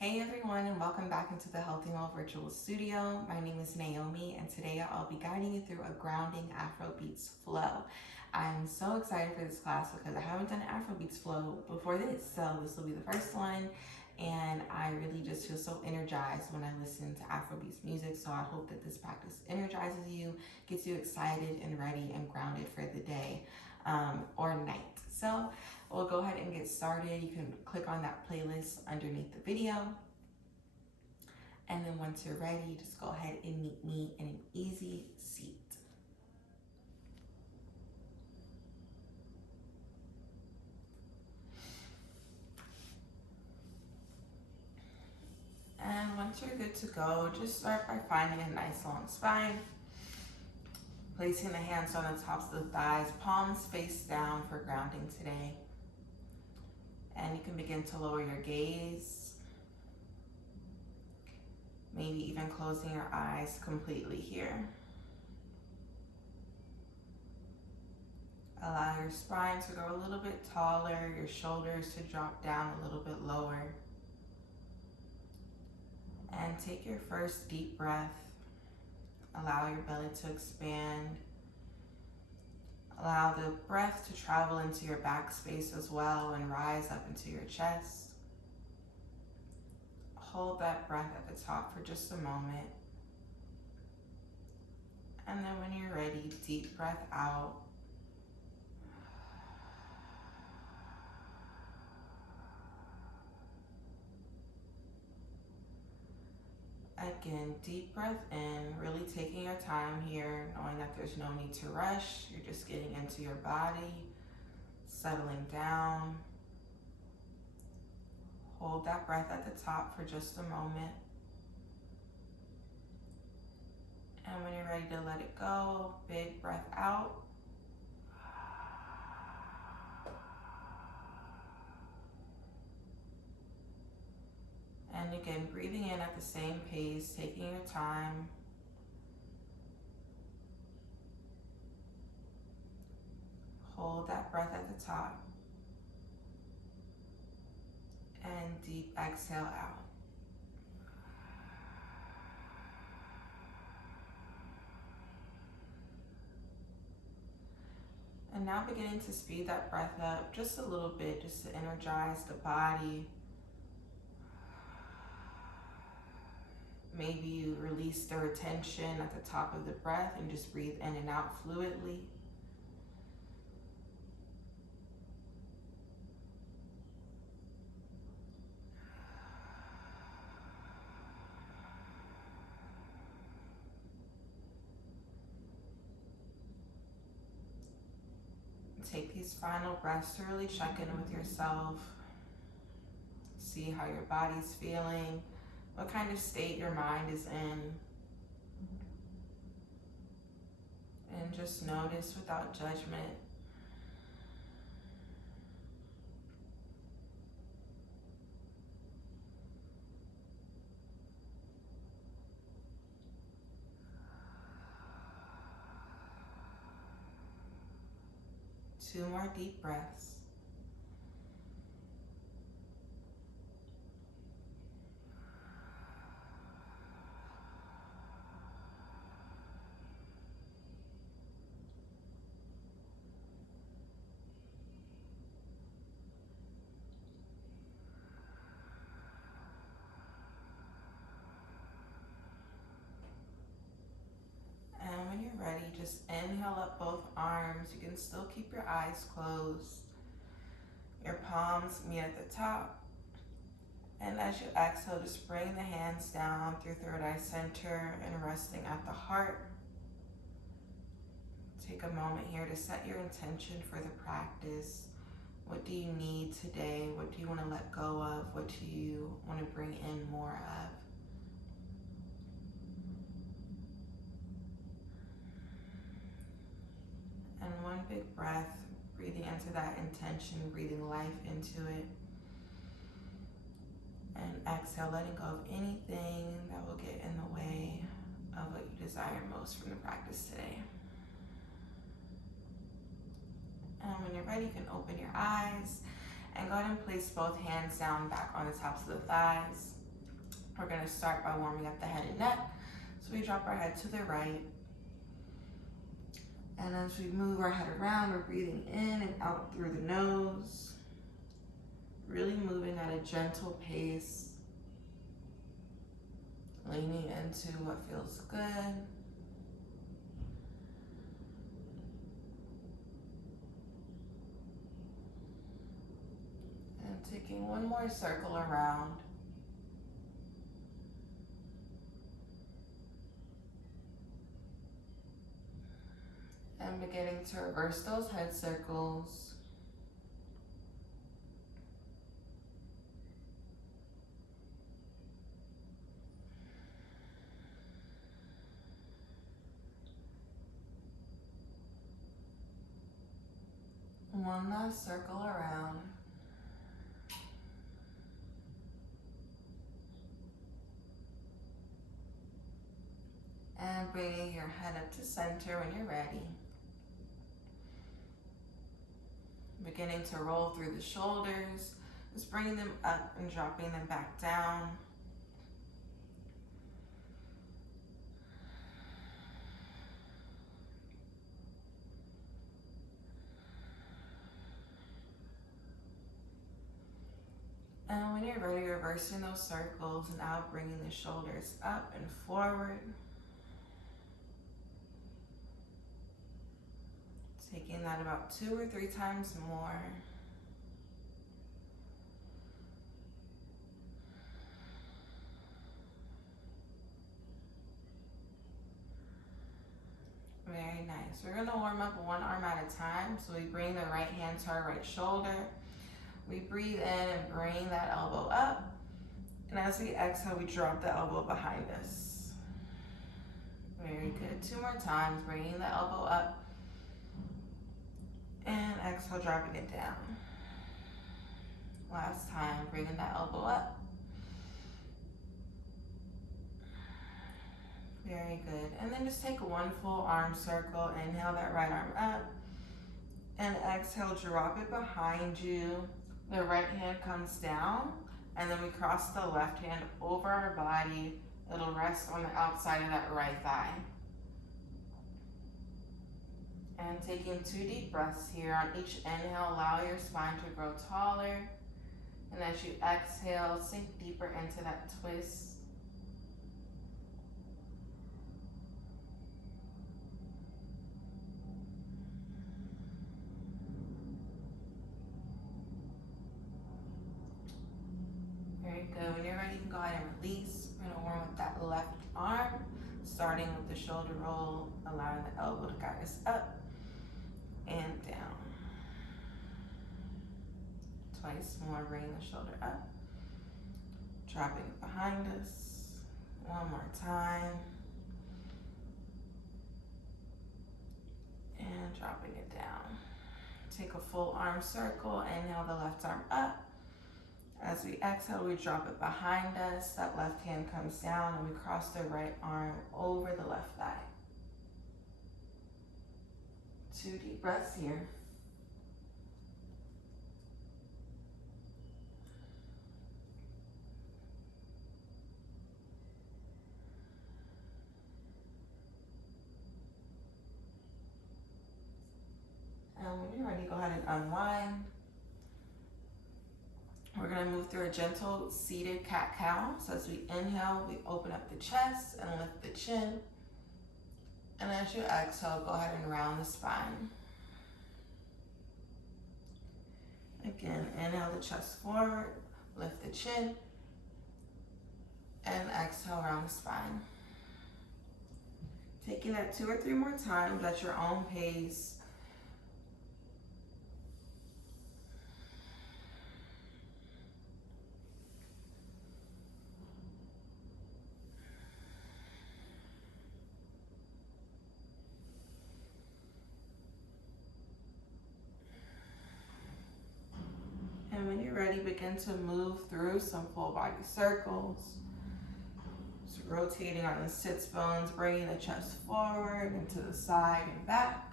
Hey everyone, and welcome back into the Healthy Well Virtual Studio. My name is Naomi, and today I'll be guiding you through a grounding Afrobeats flow. I'm so excited for this class because I haven't done an Afrobeats flow before this, so this will be the first one. And I really just feel so energized when I listen to Afrobeats music. So I hope that this practice energizes you, gets you excited and ready and grounded for the day or night. So we'll go ahead and get started. You can click on that playlist underneath the video. And then once you're ready, just go ahead and meet me in an easy seat. And once you're good to go, just start by finding a nice long spine. Placing the hands on the tops of the thighs, palms face down for grounding today. And you can begin to lower your gaze. Maybe even closing your eyes completely here. Allow your spine to go a little bit taller, your shoulders to drop down a little bit lower. And take your first deep breath. Allow your belly to expand. Allow the breath to travel into your back space as well and rise up into your chest. Hold that breath at the top for just a moment. And then when you're ready, deep breath out. Again, deep breath in, really taking your time here, knowing that there's no need to rush. You're just getting into your body, settling down. Hold that breath at the top for just a moment. And when you're ready to let it go, big breath out. And again, breathing in at the same pace, taking your time. Hold that breath at the top. And deep exhale out. And now beginning to speed that breath up just a little bit, just to energize the body. Maybe you release the retention at the top of the breath and just breathe in and out fluidly. Take these final breaths to really check in with yourself. See how your body's feeling, what kind of state your mind is in. And just notice without judgment. Two more deep breaths. And when you're ready, just inhale up both arms. You can still keep your eyes closed. Your palms meet at the top. And as you exhale, just bring the hands down through third eye center and resting at the heart. Take a moment here to set your intention for the practice. What do you need today? What do you want to let go of? What do you want to bring in more of? And one big breath, breathing into that intention, breathing life into it. And exhale, letting go of anything that will get in the way of what you desire most from the practice today. And when you're ready, you can open your eyes and go ahead and place both hands down back on the tops of the thighs. We're going to start by warming up the head and neck. So we drop our head to the right. And as we move our head around, we're breathing in and out through the nose. Really moving at a gentle pace. Leaning into what feels good. And taking one more circle around. And beginning to reverse those head circles. One last circle around. And bringing your head up to center when you're ready. Beginning to roll through the shoulders, just bringing them up and dropping them back down. And when you're ready, reversing those circles and out, bringing the shoulders up and forward. Taking that about 2 or 3 times more. Very nice. We're going to warm up one arm at a time. So we bring the right hand to our right shoulder. We breathe in and bring that elbow up. And as we exhale, we drop the elbow behind us. Very good. 2 more times, bringing the elbow up. And exhale, dropping it down. Last time, bringing that elbow up. Very good. And then just take one full arm circle. Inhale that right arm up. And exhale, drop it behind you. The right hand comes down. And then we cross the left hand over our body. It'll rest on the outside of that right thigh. And taking 2 deep breaths here. On each inhale, allow your spine to grow taller. And as you exhale, sink deeper into that twist. Very good. When you're ready, you can go ahead and release. We're going to warm up that left arm, starting with the shoulder roll, allowing the elbow to guide us up and down. Twice more, bringing the shoulder up, dropping it behind us. One more time. And dropping it down. Take a full arm circle, inhale the left arm up. As we exhale, we drop it behind us. That left hand comes down and we cross the right arm over the left thigh. 2 deep breaths here. And when you're ready, go ahead and unwind. We're going to move through a gentle seated cat-cow. So as we inhale, we open up the chest and lift the chin. And as you exhale, go ahead and round the spine. Again, inhale the chest forward, lift the chin, and exhale, round the spine. Taking that 2 or 3 more times at your own pace. And when you're ready, begin to move through some full body circles. Just rotating on the sits bones, bringing the chest forward and to the side and back.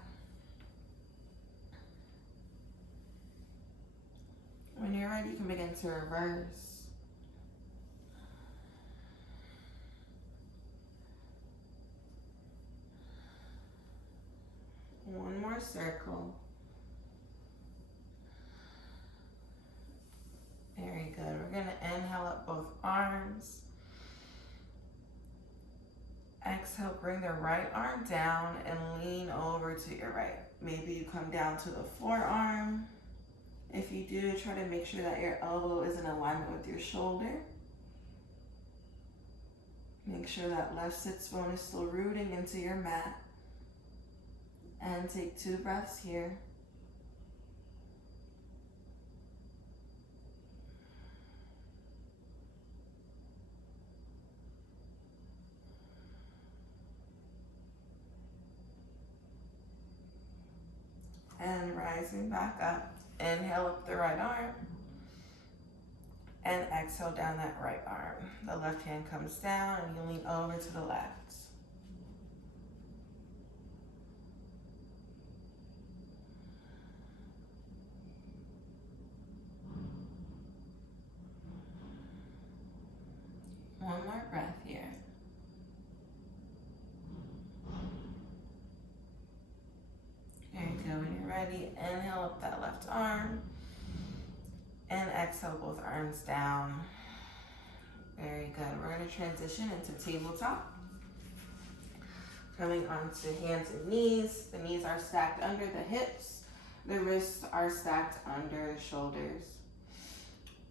When you're ready, you can begin to reverse. circle. Very good. We're going to inhale up both arms. Exhale, bring the right arm down and lean over to your right. Maybe you come down to the forearm. If you do, try to make sure that your elbow is in alignment with your shoulder. Make sure that left sits bone is still rooting into your mat. And take 2 breaths here. And rising back up. Inhale up the right arm. And exhale down that right arm. The left hand comes down and you lean over to the left. One more breath here. Very good. When you're ready, inhale up that left arm. And exhale both arms down. Very good. We're going to transition into tabletop. Coming onto hands and knees. The knees are stacked under the hips. The wrists are stacked under the shoulders.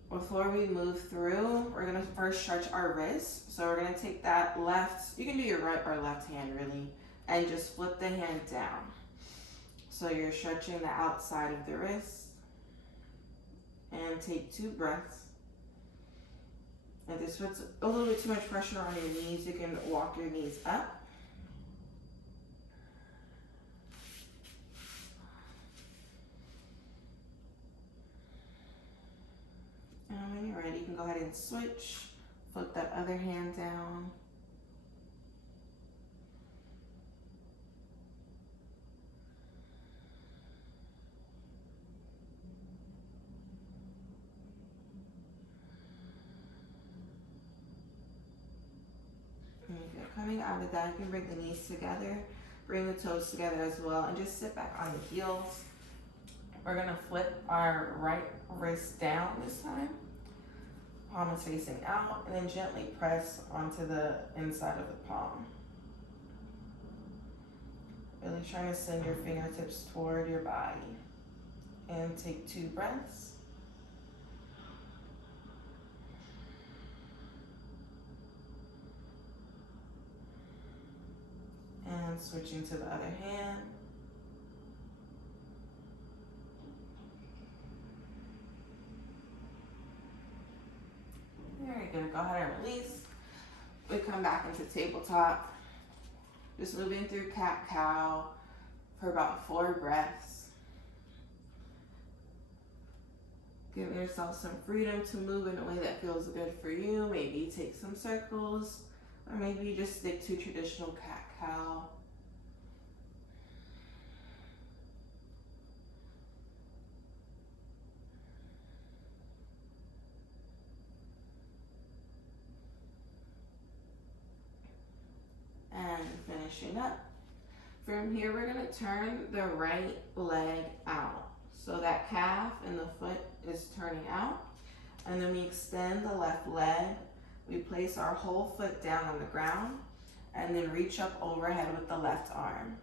Before we move through, we're going to first stretch our wrists. So we're going to take that left, you can do your right or left hand really, and just flip the hand down. So you're stretching the outside of the wrist. And take 2 breaths. If this puts a little bit too much pressure on your knees, you can walk your knees up. And when you're ready, you can go ahead and switch. Flip that other hand down. Coming out of that, you can bring the knees together, bring the toes together as well, and just sit back on the heels. We're gonna flip our right wrist down this time. Palm is facing out, and then gently press onto the inside of the palm. Really trying to send your fingertips toward your body. And take 2 breaths. And switching to the other hand. Very good. Go ahead and release. We come back into tabletop. Just moving through cat-cow for about 4 breaths. Give yourself some freedom to move in a way that feels good for you. Maybe take some circles, or maybe you just stick to traditional cat-cow. And finishing up. From here, we're gonna turn the right leg out. So that calf and the foot is turning out. And then we extend the left leg. We place our whole foot down on the ground and then reach up overhead with the left arm.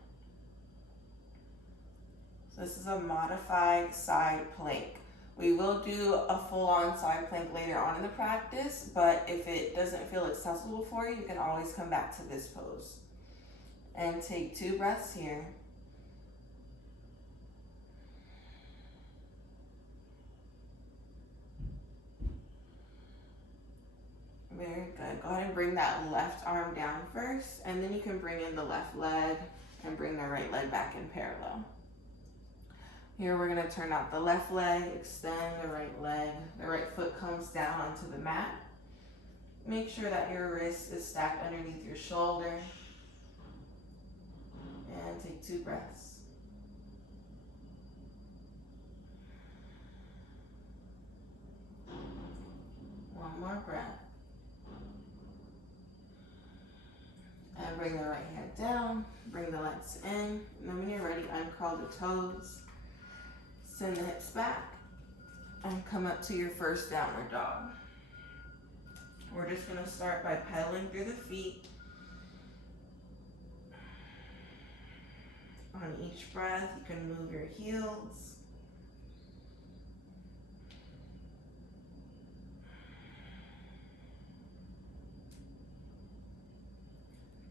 So this is a modified side plank. We will do a full-on side plank later on in the practice, but if it doesn't feel accessible for you, you can always come back to this pose. And take 2 breaths here. Very good. Go ahead and bring that left arm down first, and then you can bring in the left leg and bring the right leg back in parallel. Here we're gonna turn out the left leg, extend the right leg. The right foot comes down onto the mat. Make sure that your wrist is stacked underneath your shoulder. And take 2 breaths. One more breath. And bring the right hand down, bring the legs in, and then when you're ready, uncurl the toes, send the hips back, and come up to your first downward dog. We're just gonna start by pedaling through the feet. On each breath, you can move your heels.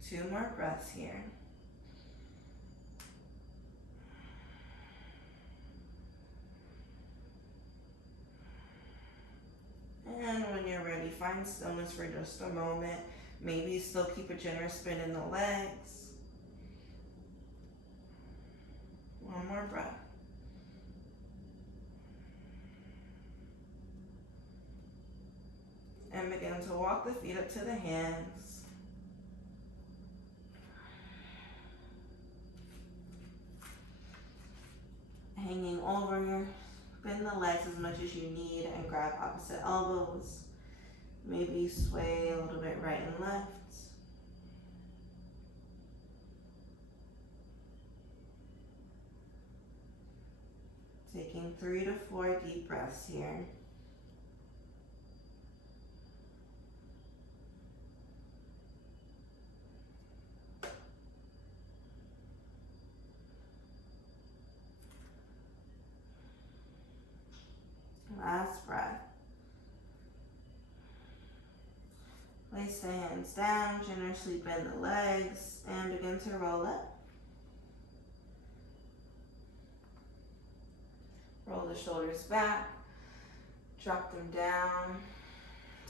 Two more breaths here. And when you're ready, find stillness for just a moment. Maybe still keep a generous spin in the legs. One more breath. And begin to walk the feet up to the hands. Hanging over, bend the legs as much as you need and grab opposite elbows. Maybe sway a little bit right and left. Taking 3 to 4 deep breaths here. Last breath. Place the hands down, generously bend the legs, and begin to roll up. Roll the shoulders back, drop them down,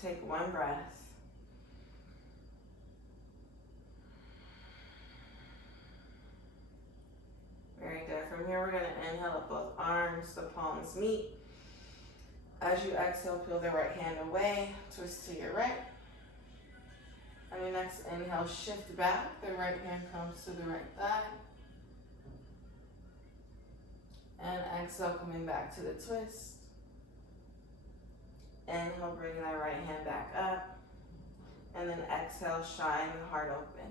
take one breath. Very good. From here, we're going to inhale up both arms, the palms meet. As you exhale, peel the right hand away, twist to your right. On your next inhale, shift back. The right hand comes to the right thigh. And exhale, coming back to the twist. Inhale, bringing that right hand back up. And then exhale, shine the heart open.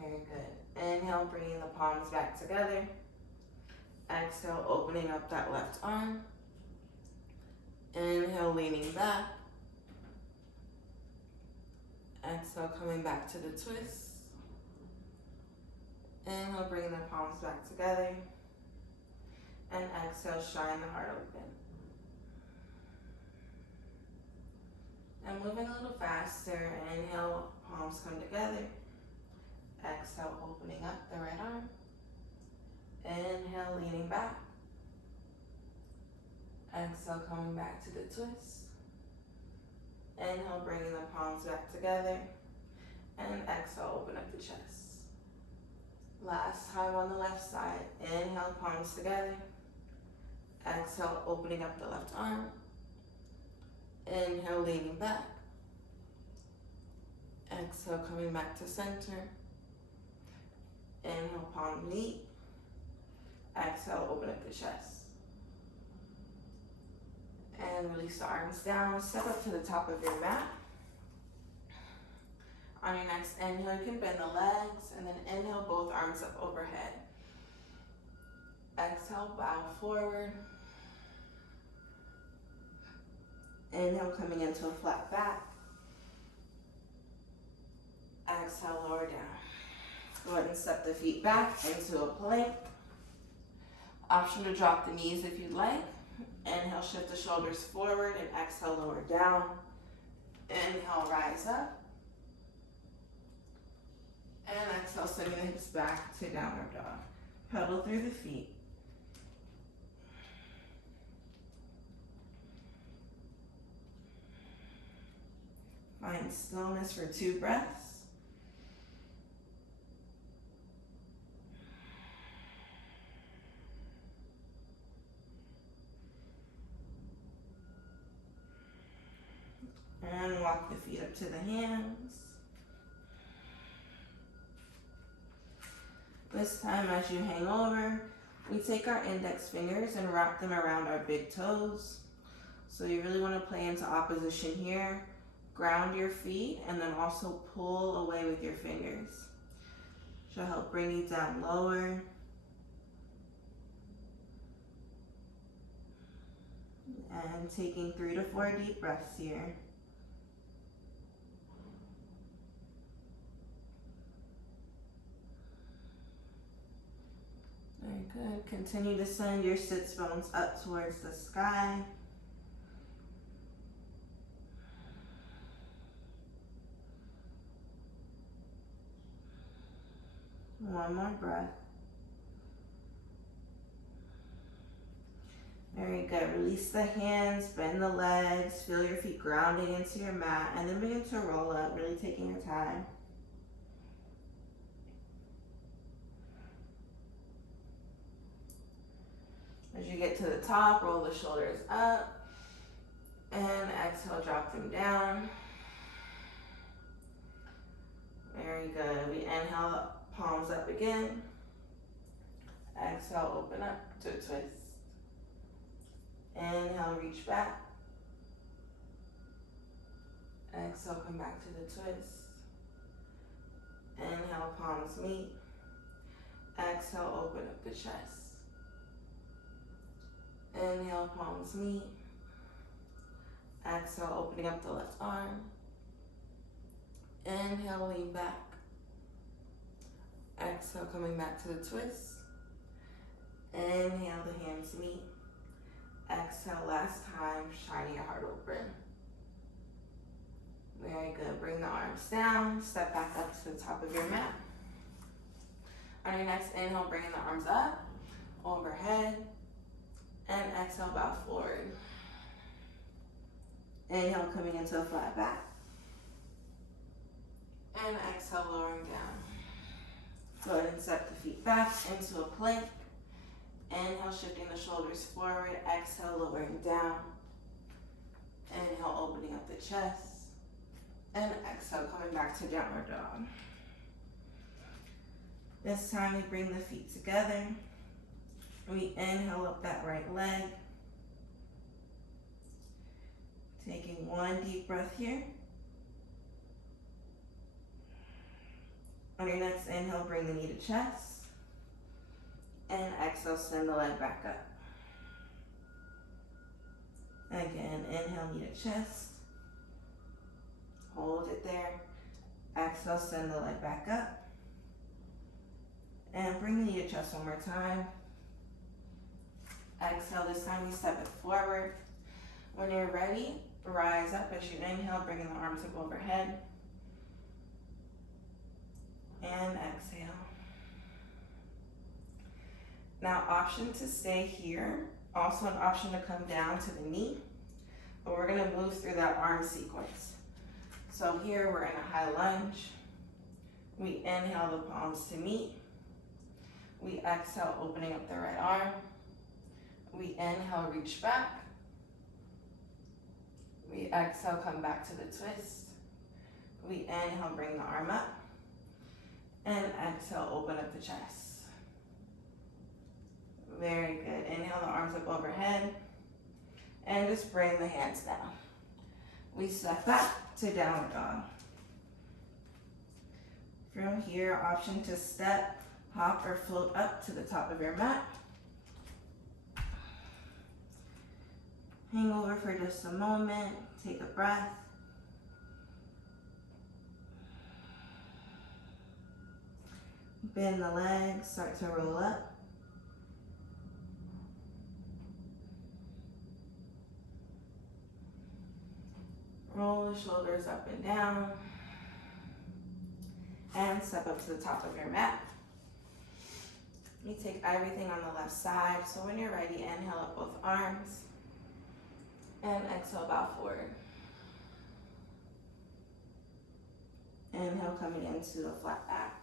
Very good. Inhale, bringing the palms back together. Exhale, opening up that left arm. Inhale, leaning back. Exhale, coming back to the twist. Inhale, bringing the palms back together. And exhale, shine the heart open. And moving a little faster, inhale, palms come together. Exhale, opening up the right arm. Inhale, leaning back. Exhale, coming back to the twist. Inhale, bringing the palms back together. And exhale, open up the chest. Last time on the left side. Inhale, palms together. Exhale, opening up the left arm. Inhale, leaning back. Exhale, coming back to center. Inhale, palm meet. Exhale, open up the chest. And release the arms down. Step up to the top of your mat. On your next inhale, you can bend the legs and then inhale both arms up overhead. Exhale, bow forward. Inhale, coming into a flat back. Exhale, lower down. Go ahead and step the feet back into a plank. Option to drop the knees if you'd like. Inhale, shift the shoulders forward and exhale, lower down. Inhale, rise up. And exhale, sending the hips back to downward dog. Pedal through the feet. Find stillness for 2 breaths. And walk the feet up to the hands. This time, as you hang over, we take our index fingers and wrap them around our big toes. So you really want to play into opposition here. ground your feet and then also pull away with your fingers. She'll help bring you down lower. And taking 3 to 4 deep breaths here. Very good. Continue to send your sits bones up towards the sky. One more breath. Very good. Release the hands, bend the legs, feel your feet grounding into your mat, and then begin to roll up, really taking your time. As you get to the top, roll the shoulders up, and exhale, drop them down. Very good. We inhale, palms up again. Exhale, open up to a twist. Inhale, reach back. Exhale, come back to the twist. Inhale, palms meet. Exhale, open up the chest. Inhale, palms meet. Exhale, opening up the left arm. Inhale, lean back. Exhale, coming back to the twist. Inhale, the hands meet. Exhale, last time, shining your heart open. Very good. Bring the arms down. Step back up to the top of your mat. On your next inhale, bringing the arms up, overhead, and exhale, bow forward. Inhale, coming into a flat back. And exhale, lowering down. Go ahead and step the feet back into a plank. Inhale, shifting the shoulders forward. Exhale, lowering down. Inhale, opening up the chest. And exhale, coming back to downward dog. This time we bring the feet together. We inhale up that right leg. Taking one deep breath here. On your next inhale, bring the knee to chest. And exhale, send the leg back up. Again, inhale, knee to chest. Hold it there. Exhale, send the leg back up. And bring the knee to chest one more time. Exhale, this time we step it forward. When you're ready, rise up as you inhale, bringing the arms up overhead. And exhale. Now, option to stay here. Also an option to come down to the knee. But we're gonna move through that arm sequence. So here we're in a high lunge. We inhale the palms to meet. We exhale, opening up the right arm. We inhale, reach back. We exhale, come back to the twist. We inhale, bring the arm up. And exhale, open up the chest. Very good. Inhale the arms up overhead. And just bring the hands down. We step back to downward dog. From here, option to step, hop, or float up to the top of your mat. Hang over for just a moment. Take a breath. Bend the legs, start to roll up. Roll the shoulders up and down. And step up to the top of your mat. You take everything on the left side. So when you're ready, inhale up both arms. And exhale, bow forward. Inhale, coming into a flat back.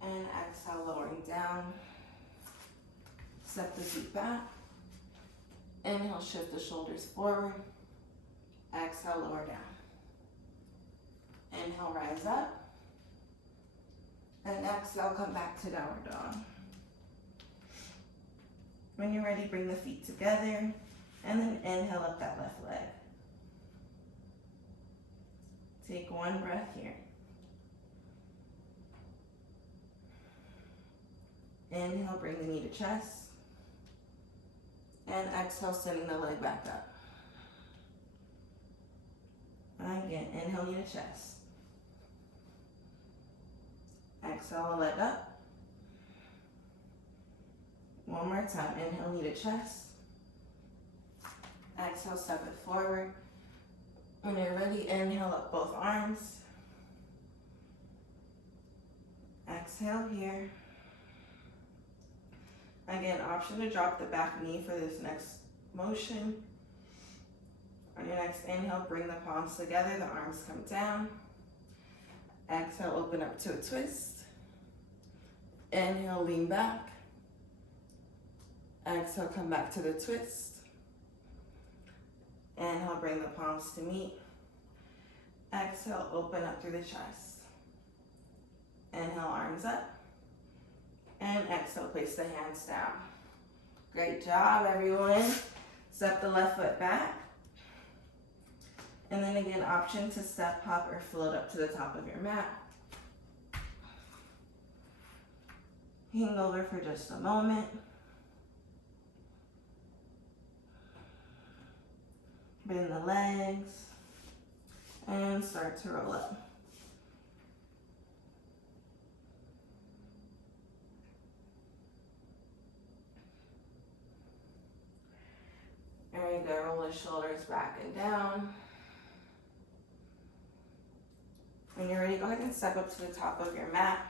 And exhale, lowering down. Step the feet back. Inhale, shift the shoulders forward. Exhale, lower down. Inhale, rise up. And exhale, come back to downward dog. When you're ready, bring the feet together. And then inhale up that left leg. Take one breath here. Inhale, bring the knee to chest. And exhale, sending the leg back up. Again, inhale, knee to chest. Exhale, leg up. One more time, inhale, knee to chest. Exhale, step it forward. When you're ready, inhale up both arms. Exhale here. Again, option to drop the back knee for this next motion. On your next inhale, bring the palms together, the arms come down. Exhale, open up to a twist. Inhale, lean back. Exhale, come back to the twist. Inhale, bring the palms to meet. Exhale, open up through the chest. Inhale, arms up. And exhale, place the hands down. Great job, everyone. Step the left foot back. And then again, option to step, hop, or float up to the top of your mat. Hang over for just a moment. Bend the legs. And start to roll up. There you go, roll the shoulders back and down. When you're ready, go ahead and step up to the top of your mat.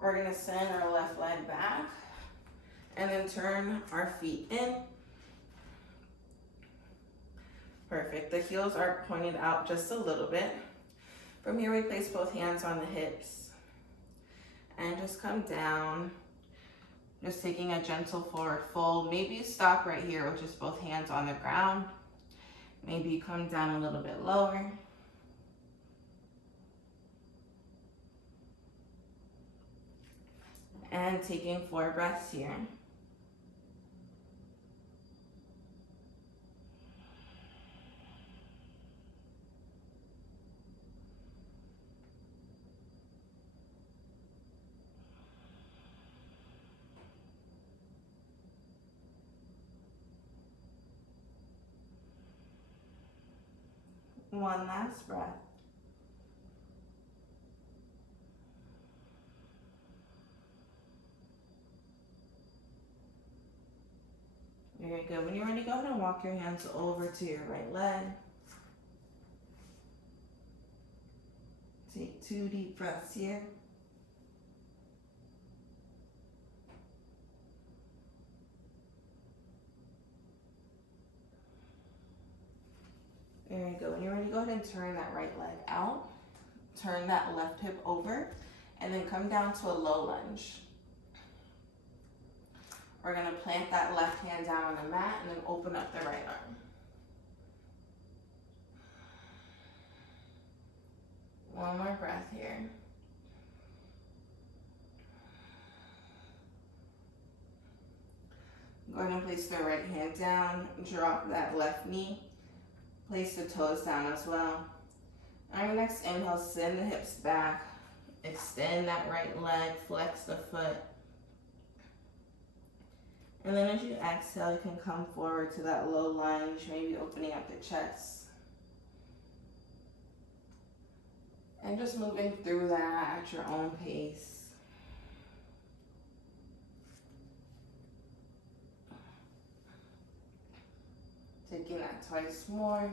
We're gonna send our left leg back and then turn our feet in. Perfect, the heels are pointed out just a little bit. From here, we place both hands on the hips and just come down. Just taking a gentle forward fold. Maybe you stop right here with just both hands on the ground. Maybe you come down a little bit lower. And taking 4 breaths here. One last breath. Very good. When you're ready, go ahead and walk your hands over to your right leg. Take 2 deep breaths here. There you go. When you're ready, go ahead and turn that right leg out. Turn that left hip over, and then come down to a low lunge. We're gonna plant that left hand down on the mat and then open up the right arm. One more breath here. Go ahead and place the right hand down, drop that left knee. Place the toes down as well. On your next inhale, send the hips back. Extend that right leg, flex the foot. And then as you exhale, you can come forward to that low lunge, maybe opening up the chest. And just moving through that at your own pace. Taking that twice more.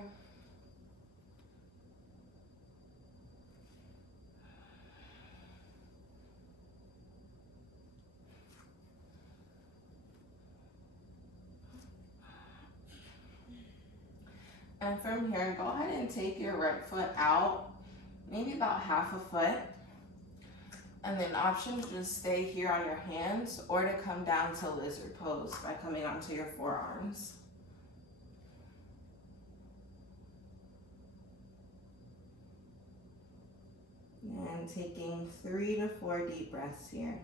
And from here, go ahead and take your right foot out, maybe about half a foot. And then option to just stay here on your hands or to come down to lizard pose by coming onto your forearms. And taking 3 to 4 deep breaths here.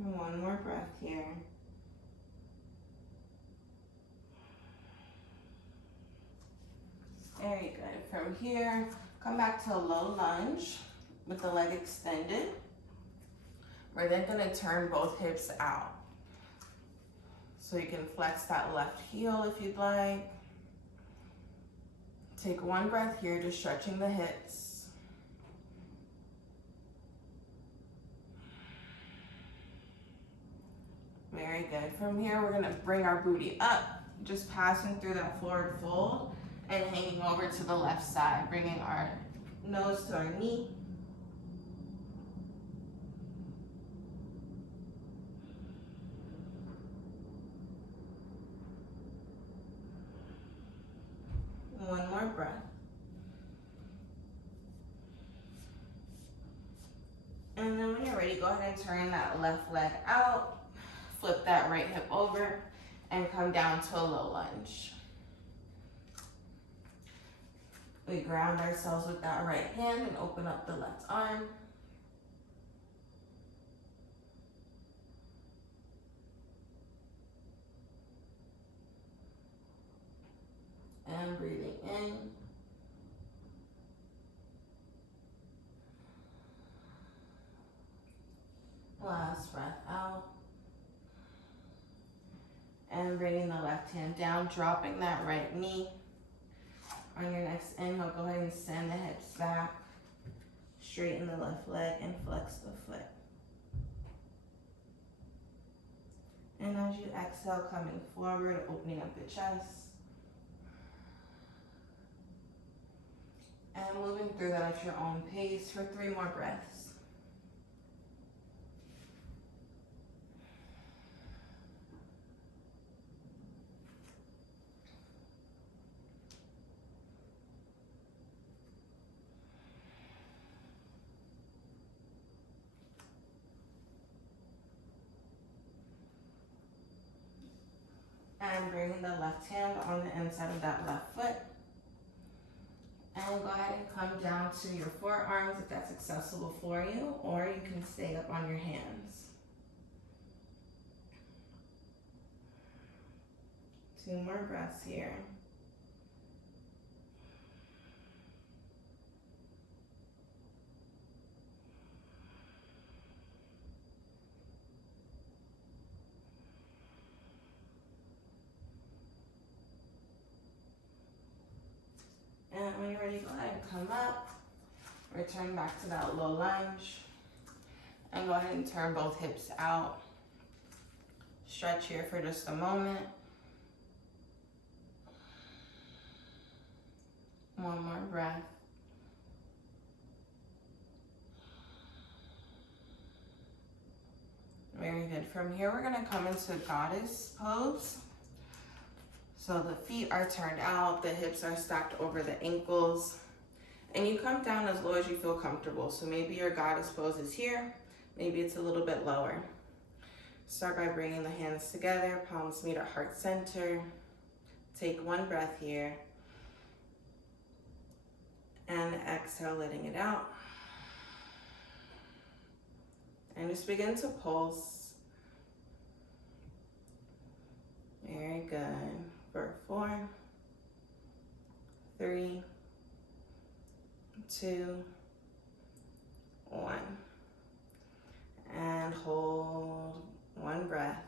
One more breath here. Very good. From here, come back to a low lunge with the leg extended. We're then going to turn both hips out. So you can flex that left heel if you'd like. Take one breath here, just stretching the hips. Very good. From here, we're gonna bring our booty up, just passing through that forward fold and hanging over to the left side, bringing our nose to our knee. One more breath. And then when you're ready, go ahead and turn that left leg out, flip that right hip over, and come down to a low lunge. We ground ourselves with that right hand and open up the left arm. And breathing in. Last breath out. And bringing the left hand down, dropping that right knee. On your next inhale, go ahead and send the hips back. Straighten the left leg and flex the foot. And as you exhale, coming forward, opening up the chest. And moving through that at your own pace for 3 more breaths. And bringing the left hand on the inside of that left foot. And go ahead and come down to your forearms if that's accessible for you, or you can stay up on your hands. 2 more breaths here. And when you're ready, go ahead and come up. Return back to that low lunge. And go ahead and turn both hips out. Stretch here for just a moment. One more breath. Very good. From here, we're gonna come into goddess pose. So the feet are turned out, the hips are stacked over the ankles, and you come down as low as you feel comfortable. So maybe your goddess pose is here, maybe it's a little bit lower. Start by bringing the hands together, palms meet at heart center. Take 1 breath here. And exhale, letting it out. And just begin to pulse. Very good. For 4, 3, 2, 1. And hold 1 breath.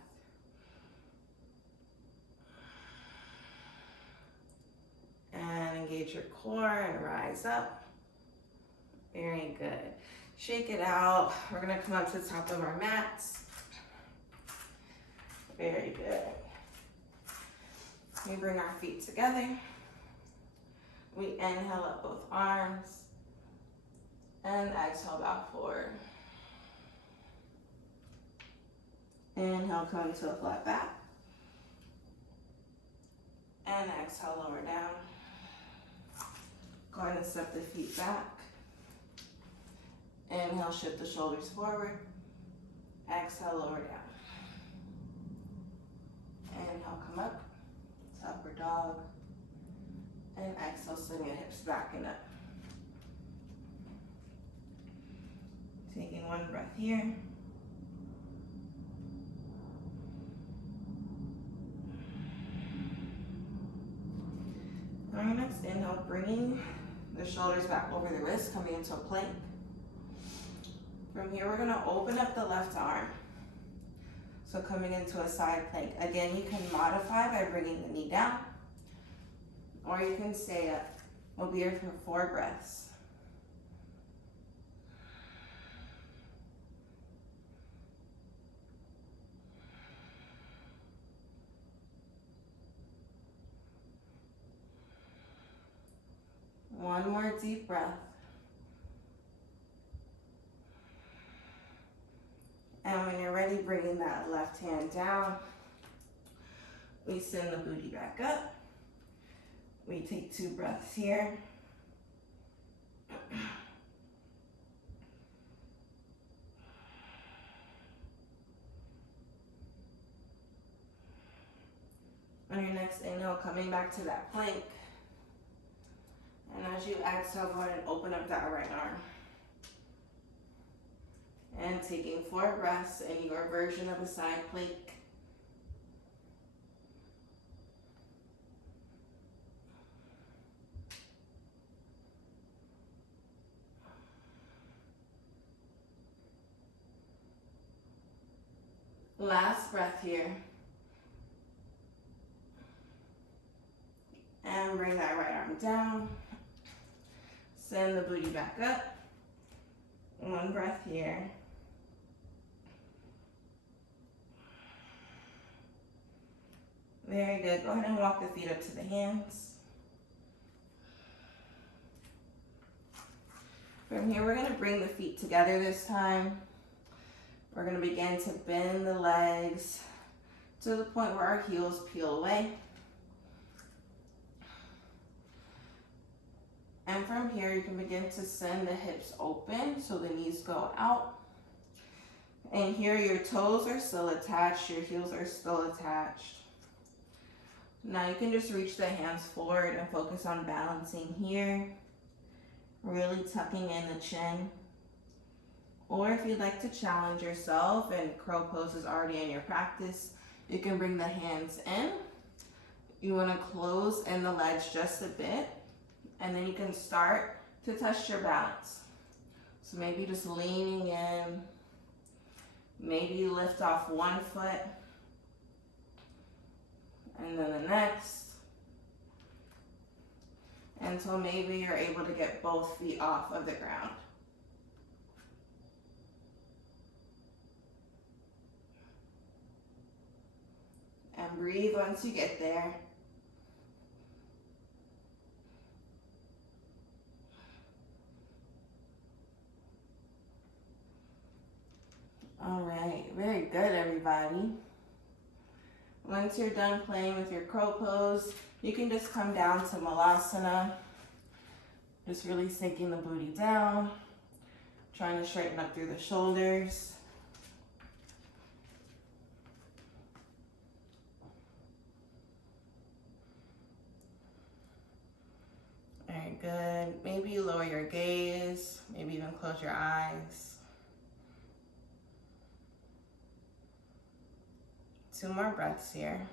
And engage your core and rise up. Very good. Shake it out. We're gonna come up to the top of our mats. Very good. We bring our feet together. We inhale up both arms. And exhale back forward. Inhale, come to a flat back. And exhale, lower down. Go ahead and step the feet back. Inhale, shift the shoulders forward. Exhale, lower down. Inhale, come up to upward dog. And exhale, send your hips back and up. Taking 1 breath here. On your next inhale, bringing the shoulders back over the wrist, coming into a plank. From here, we're gonna open up the left arm. So coming into a side plank. Again, you can modify by bringing the knee down, or you can stay up. We'll be here for 4 breaths. One more deep breath. And when you're ready, bringing that left hand down. We send the booty back up. We take 2 breaths here. On your next inhale, coming back to that plank. And as you exhale, go ahead and open up that right arm. And taking 4 breaths in your version of a side plank. Last breath here. And bring that right arm down. Send the booty back up. 1 breath here. Very good. Go ahead and walk the feet up to the hands. From here, we're going to bring the feet together this time. We're going to begin to bend the legs to the point where our heels peel away. And from here, you can begin to send the hips open so the knees go out. And here, your toes are still attached, your heels are still attached. Now you can just reach the hands forward and focus on balancing here, really tucking in the chin. Or if you'd like to challenge yourself and crow pose is already in your practice, you can bring the hands in. You want to close in the legs just a bit, and then you can start to test your balance. So maybe just leaning in, maybe you lift off 1 foot, and then the next, until maybe you're able to get both feet off of the ground. And breathe once you get there. All right, very good, everybody. Once you're done playing with your crow pose, you can just come down to Malasana. Just really sinking the booty down, trying to straighten up through the shoulders. All right, good. Maybe you lower your gaze, maybe even close your eyes. 2 more breaths here.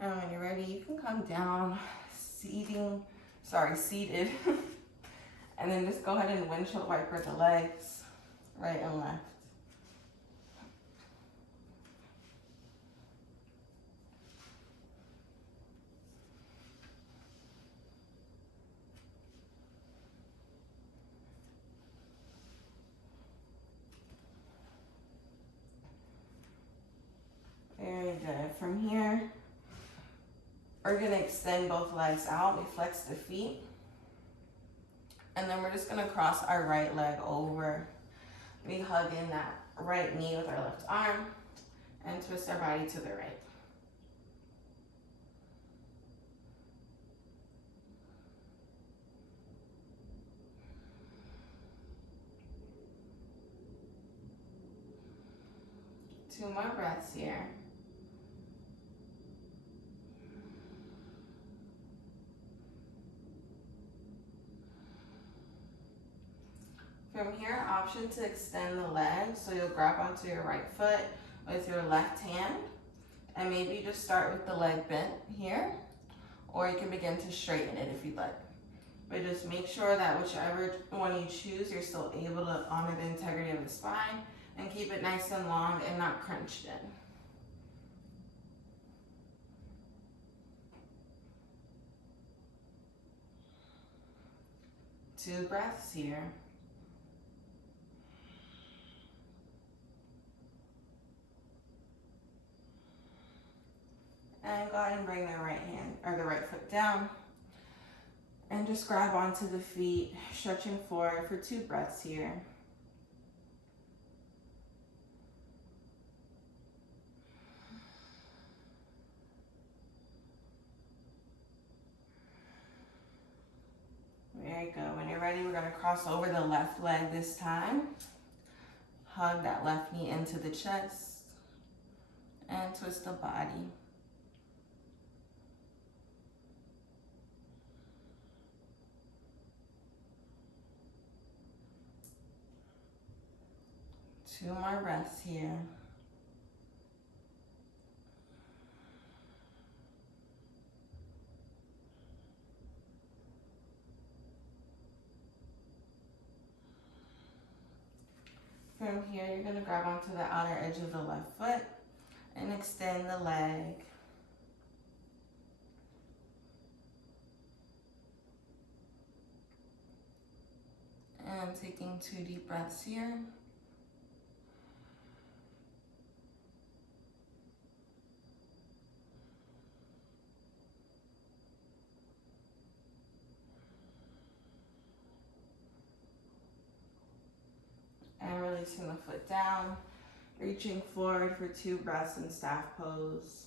And when you're ready, you can come down, seated. And then just go ahead and windshield wiper the legs, right and left. Very good. From here, we're gonna extend both legs out. We flex the feet. And then we're just gonna cross our right leg over. We hug in that right knee with our left arm and twist our body to the right. Two more breaths here. From here, option to extend the leg. So you'll grab onto your right foot with your left hand, and maybe just start with the leg bent here, or you can begin to straighten it if you'd like. But just make sure that whichever one you choose, you're still able to honor the integrity of the spine and keep it nice and long and not crunched in. 2 breaths here. And go ahead and bring the right hand or the right foot down. And just grab onto the feet, stretching forward for 2 breaths here. Very good. When you're ready, we're going to cross over the left leg this time. Hug that left knee into the chest and twist the body. Two more breaths here. From here, you're going to grab onto the outer edge of the left foot and extend the leg. And I'm taking 2 deep breaths here. And releasing the foot down, reaching forward for 2 breaths in staff pose.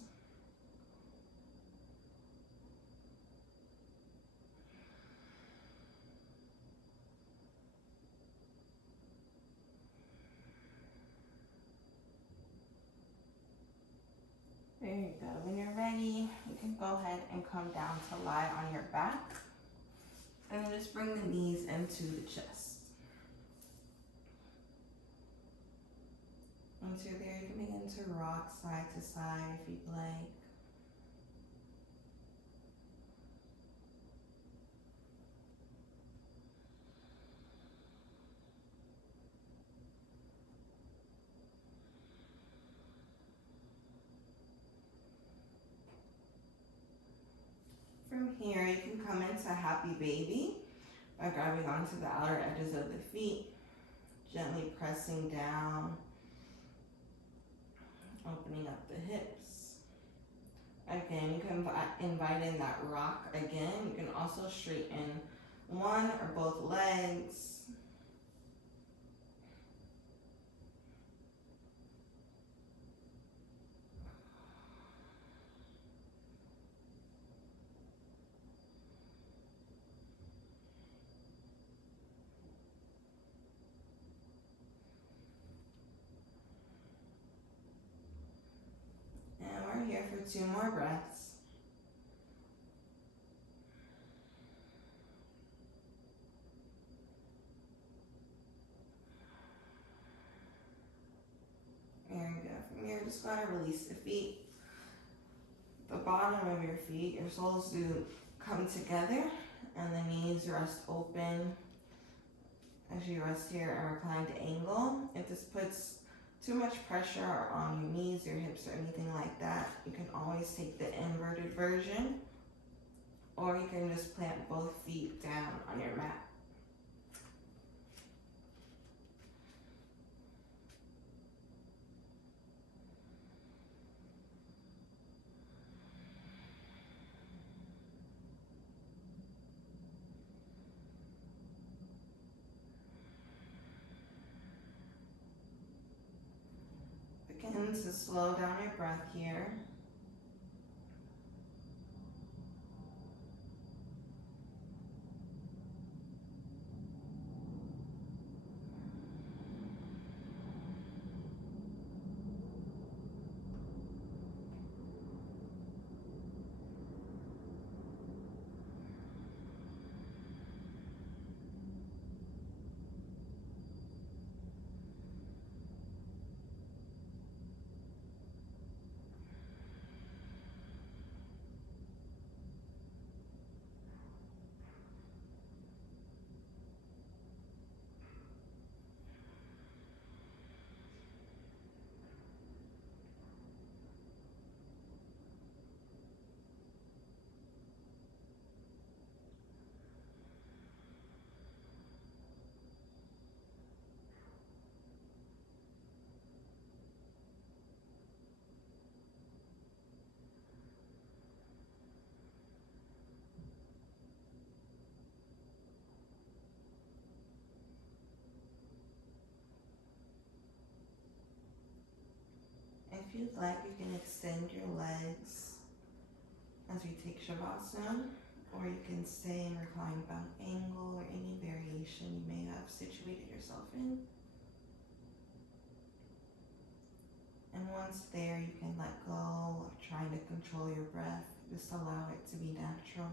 There you go. When you're ready, you can go ahead and come down to lie on your back. And then just bring the knees into the chest. Once you're there, you can begin to rock side to side if you'd like. From here, you can come into Happy Baby by grabbing onto the outer edges of the feet, gently pressing down, opening up the hips. Again, you can invite in that rock again. You can also straighten one or both legs. And we're here for 2 more breaths. Very good. From here, just go ahead and release the feet. The bottom of your feet, your soles do come together, and the knees rest open as you rest here in a reclined angle. If this puts too much pressure on your knees, your hips, or anything like that, you can always take the inverted version, or you can just plant both feet down on your mat. Begin to slow down your breath here. you'd like, you can extend your legs as we take Shavasana, or you can stay in reclined bound angle or any variation you may have situated yourself in. And once there, you can let go of trying to control your breath. Just allow it to be natural.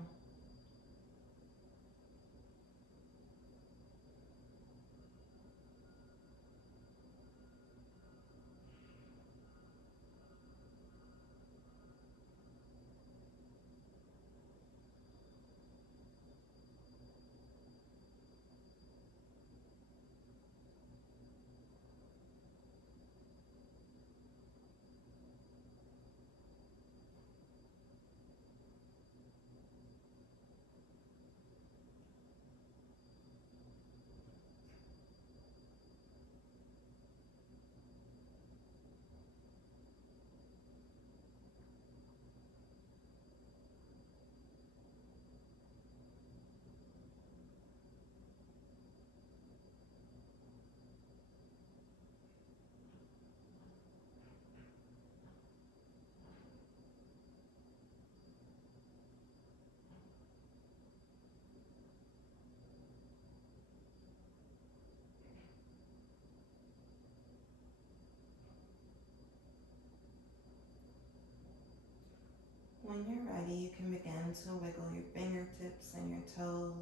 When you're ready, you can begin to wiggle your fingertips and your toes.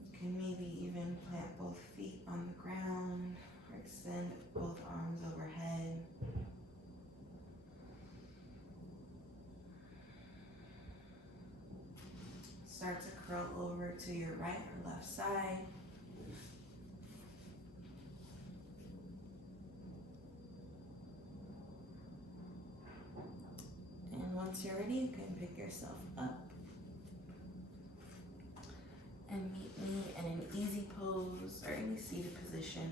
You can maybe even plant both feet on the ground or extend both arms overhead. Start to curl over to your right or left side. And once you're ready, you can pick yourself up and meet me in an easy pose or any seated position.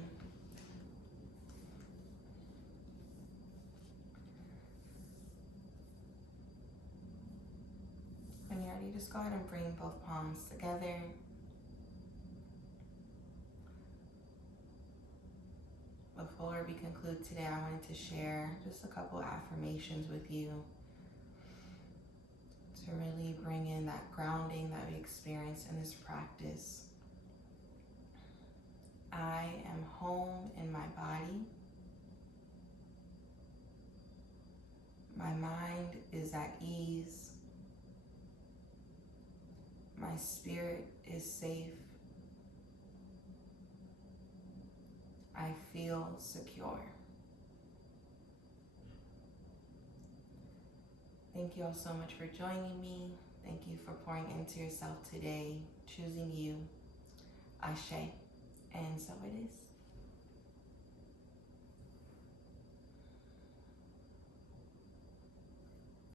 When you're ready, just go ahead and bring both palms together. Before we conclude today, I wanted to share just a couple affirmations with you to really bring in that grounding that we experience in this practice. I am home in my body. My mind is at ease. My spirit is safe. I feel secure. Thank you all so much for joining me. Thank you for pouring into yourself today, choosing you. Ashe. And so it is.